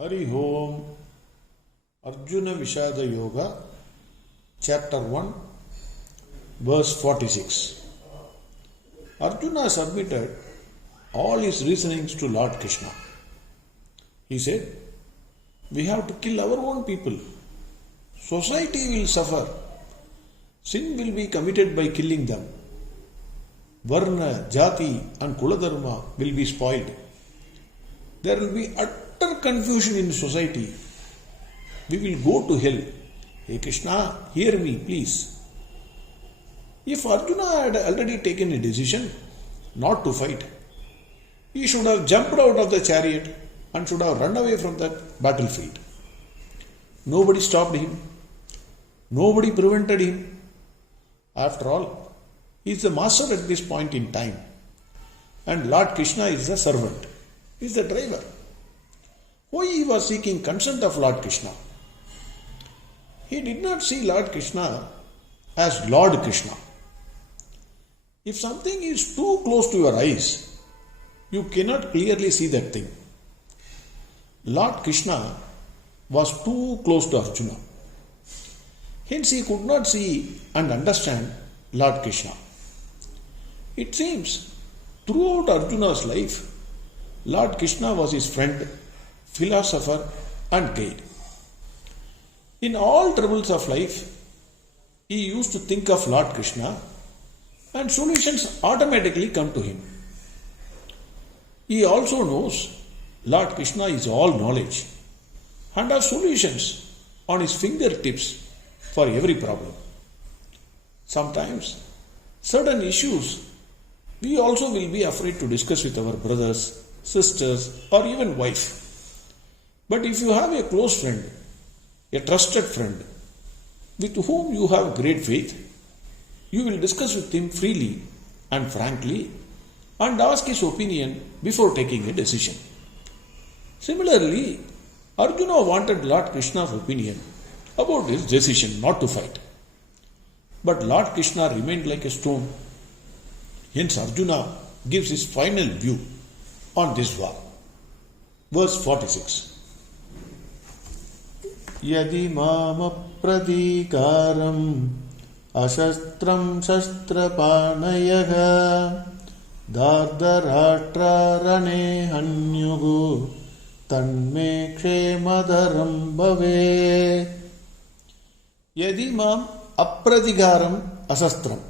Hari Om. Arjuna Vishada Yoga, Chapter 1, Verse 46. Arjuna submitted all his reasonings to Lord Krishna. He said, "We have to kill our own people. Society will suffer. Sin will be committed by killing them. Varna, Jati and Kuladharma will be spoiled. There will be utter confusion in society. We will go to hell. Hey Krishna, hear me, please." If Arjuna had already taken a decision not to fight, he should have jumped out of the chariot and should have run away from that battlefield. Nobody stopped him. Nobody prevented him. After all, he is the master at this point in time. And Lord Krishna is the servant. He is the driver. Why he was seeking consent of Lord Krishna? He did not see Lord Krishna as Lord Krishna. If something is too close to your eyes, you cannot clearly see that thing. Lord Krishna was too close to Arjuna. Hence he could not see and understand Lord Krishna. It seems throughout Arjuna's life, Lord Krishna was his friend, philosopher and guide. In all troubles of life, he used to think of Lord Krishna and solutions automatically come to him. He also knows Lord Krishna is all knowledge and has solutions on his fingertips for every problem. Sometimes, certain issues we also will be afraid to discuss with our brothers, sisters, or even wife. But if you have a close friend, a trusted friend, with whom you have great faith, you will discuss with him freely and frankly and ask his opinion before taking a decision. Similarly, Arjuna wanted Lord Krishna's opinion about his decision not to fight. But Lord Krishna remained like a stone. Hence Arjuna gives his final view on this war. Verse 46. Yadi mama pradikaram ashastram shastrapanayaha dardarashtra rane hanyugu tanme kshemadaram bhave. Yadi mam apradikaram asastram.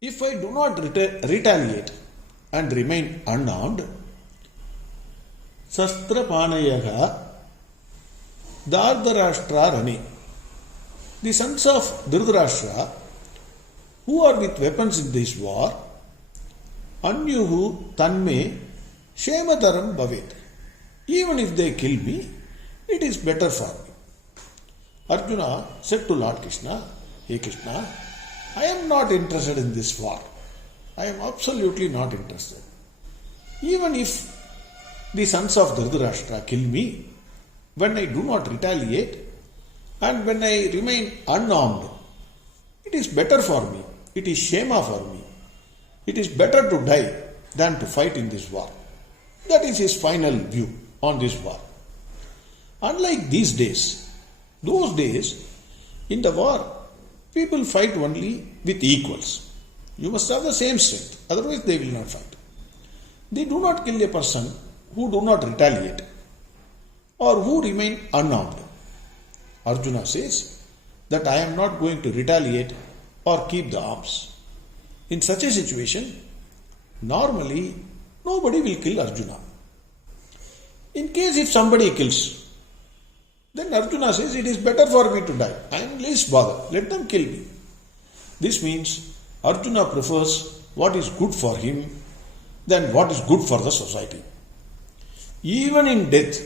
If I do not retaliate and remain unarmed, shastrapanayaha dardarashtra rane. The sons of Dhritarashtra, who are with weapons in this war, anyuhu tanme shemadaram bhavet. Even if they kill me, it is better for me. Arjuna said to Lord Krishna, "Hey Krishna, I am not interested in this war. I am absolutely not interested. Even if the sons of Dhritarashtra kill me, when I do not retaliate and when I remain unarmed, it is better for me. It is shema for me. It is better to die than to fight in this war." That is his final view on this war. Unlike these days, those days, in the war, people fight only with equals. You must have the same strength, otherwise they will not fight. They do not kill a person who do not retaliate or who remain unarmed. Arjuna says that I am not going to retaliate or keep the arms. In such a situation, normally nobody will kill Arjuna. In case if somebody kills, then Arjuna says it is better for me to die. I am least bothered. Let them kill me. This means Arjuna prefers what is good for him than what is good for the society. Even in death,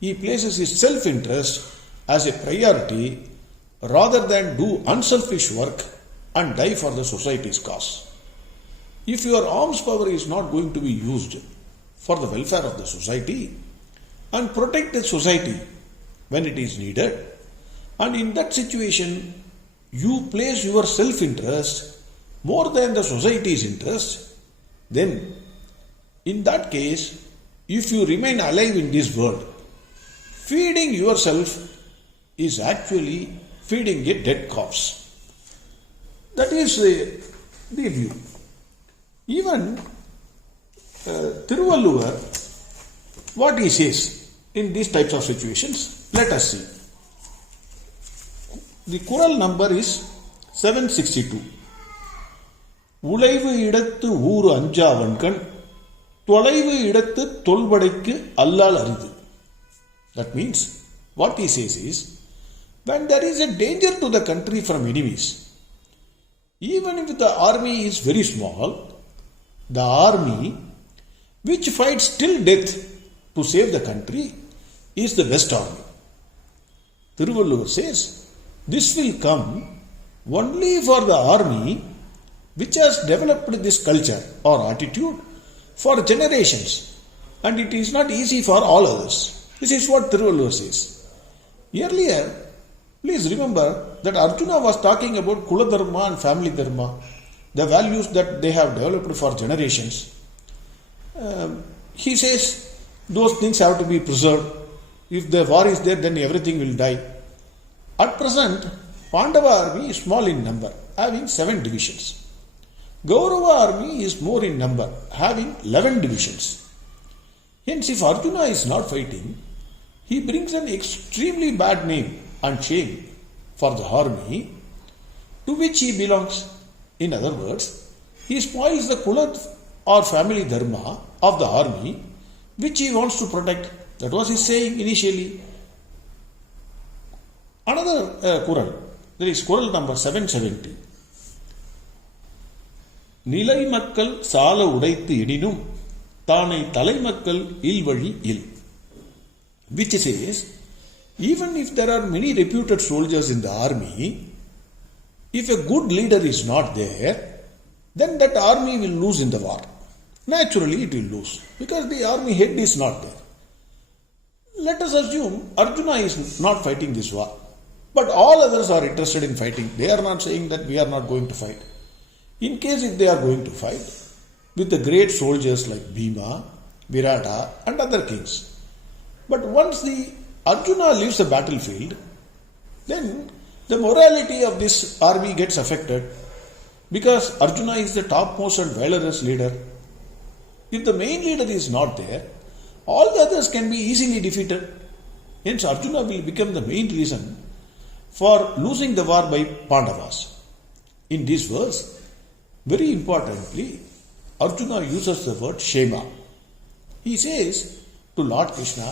he places his self-interest as a priority rather than do unselfish work and die for the society's cause. If your arms power is not going to be used for the welfare of the society and protect the society when it is needed, and in that situation you place your self-interest more than the society's interest, then in that case if you remain alive in this world, feeding yourself is actually feeding a dead corpse. That is the view. Even Thiruvalluvar, what he says in these types of situations, let us see. The Kural number is 762. உழைவு இடத்து ஊறு அஞ்சாவன்கண் தொலைவு இடத்து தொல்படைக்கு அல்லால் அரிது. That means, what he says is, when there is a danger to the country from enemies, even if the army is very small, the army which fights till death to save the country is the best army. Thiruvalluvar says, this will come only for the army which has developed this culture or attitude for generations, and it is not easy for all others. This is what Thiruvalluvar says. Earlier, please remember that Arjuna was talking about Kula Dharma and family Dharma, the values that they have developed for generations. He says those things have to be preserved. If the war is there, then everything will die. At present, Pandava army is small in number, having 7 divisions. Kaurava army is more in number, having 11 divisions. Hence, if Arjuna is not fighting, he brings an extremely bad name and shame for the army to which he belongs. In other words, he spoils the Kula or family dharma of the army which he wants to protect. That was his saying initially. Another Kural, there is Kural number 770. நிலை மக்கள் சால உடைத்து எனினும் தானை தலைமக்கள் இல்வழி இல். Which says, even if there are many reputed soldiers in the army, if a good leader is not there, then that army will lose in the war. Naturally it will lose, because the army head is not there. Let us assume Arjuna is not fighting this war, but all others are interested in fighting. They are not saying that we are not going to fight. In case if they are going to fight with the great soldiers like Bhima, Virata and other kings. But once the Arjuna leaves the battlefield, then the morality of this army gets affected, because Arjuna is the topmost and valorous leader. If the main leader is not there, all the others can be easily defeated. Hence Arjuna will become the main reason for losing the war by Pandavas. In this verse, very importantly, Arjuna uses the word Shema. He says to Lord Krishna,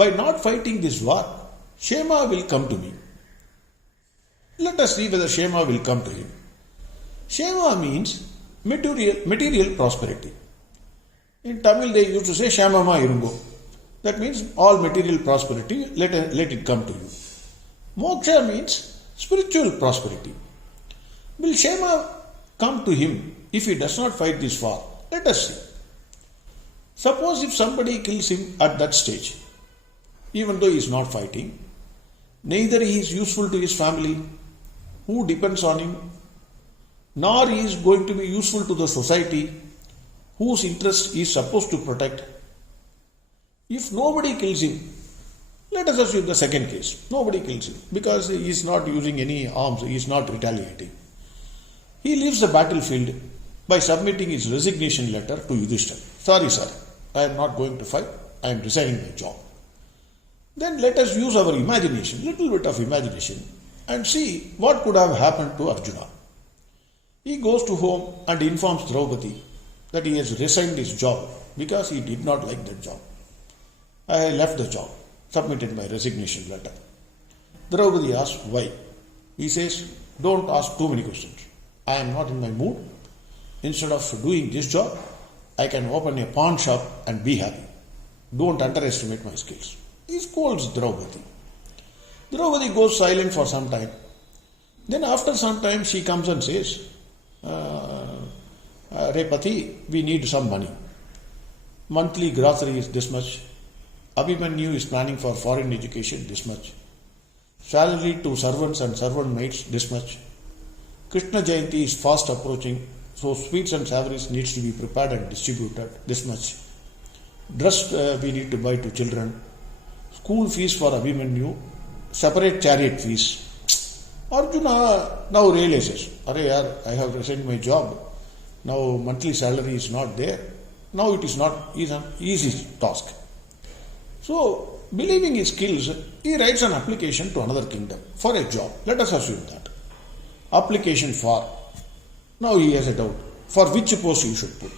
by not fighting this war, Shema will come to me. Let us see whether Shema will come to him. Shema means material prosperity. In Tamil they used to say Shamama Irungo. That means all material prosperity, let it come to you. Moksha means spiritual prosperity. Will Shema come to him if he does not fight this war? Let us see. Suppose if somebody kills him at that stage, even though he is not fighting, neither he is useful to his family, who depends on him, nor he is going to be useful to the society, whose interest he is supposed to protect. If nobody kills him, let us assume the second case, nobody kills him, because he is not using any arms, he is not retaliating. He leaves the battlefield by submitting his resignation letter to Yudhishthira. Sorry sir, I am not going to fight, I am resigning my job. Then let us use our imagination, little bit of imagination, and see what could have happened to Arjuna. He goes to home and informs Draupadi that he has resigned his job because he did not like that job. I left the job, submitted my resignation letter. Draupadi asks why. He says, don't ask too many questions. I am not in my mood. Instead of doing this job, I can open a pawn shop and be happy. Don't underestimate my skills. He scolds Draupadi. Draupadi goes silent for some time. Then after some time she comes and says, Repati, we need some money. Monthly grocery is this much. Abhimanyu is planning for foreign education this much. Salary to servants and servant maids this much. Krishna Jayanti is fast approaching, so sweets and savories needs to be prepared and distributed this much. dress we need to buy to children, school fees for Abhimanyu, separate chariot fees. Arjuna now realizes, Arey yaar, I have resigned my job. Now monthly salary is not there. Now it is not an easy task. So, believing his skills, he writes an application to another kingdom for a job. Let us assume that. Application for. Now he has a doubt. For which post you should put?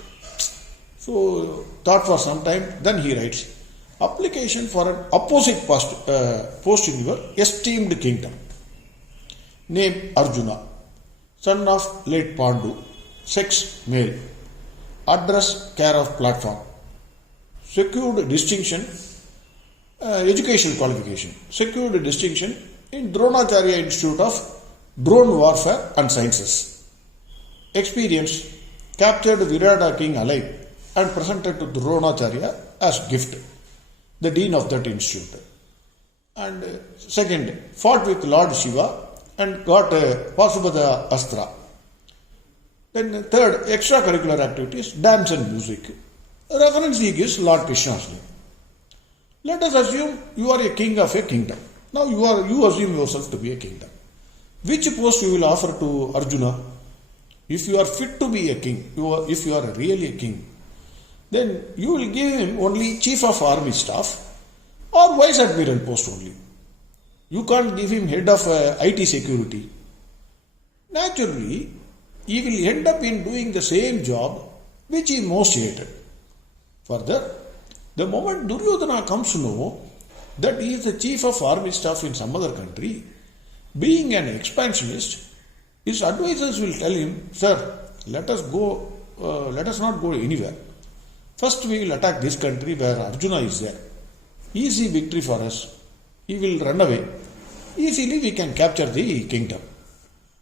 So, thought for some time, then he writes, application for an opposite post in your esteemed kingdom. Name Arjuna, son of late Pandu, sex male, address care of platform, secured distinction, educational qualification, secured distinction in Dronacharya Institute of Drone Warfare and Sciences. Experience, captured Virata king alive and presented to Dronacharya as gift, the dean of that institute. And second, fought with Lord Shiva and got Pasubhada Astra. Then third, extracurricular activities, dance and music. Reference he gives Lord Krishna's name. Let us assume you are a king of a kingdom. Now you assume yourself to be a kingdom. Which post you will offer to Arjuna? If you are fit to be a king, if you are really a king, then you will give him only chief of army staff or vice admiral post only. You can't give him head of IT security. Naturally, he will end up in doing the same job which he most hated. Further, the moment Duryodhana comes to know that he is the chief of army staff in some other country, being an expansionist, his advisors will tell him, sir, let us not go anywhere. First we will attack this country where Arjuna is there. Easy victory for us. He will run away. Easily we can capture the kingdom.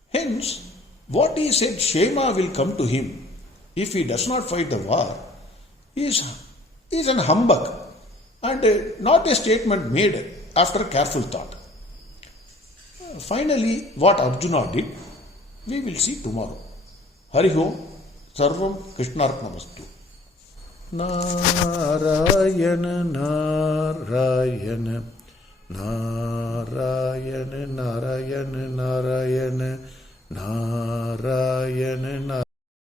Hence, what he said, Shema will come to him if he does not fight the war, is an humbug and not a statement made after careful thought. Finally, what Arjuna did, we will see tomorrow. Hari Om, Sarvam Krishnarpnamastu. Narayana, Narayana, Narayana, Narayana, Narayana, Narayana, Narayana.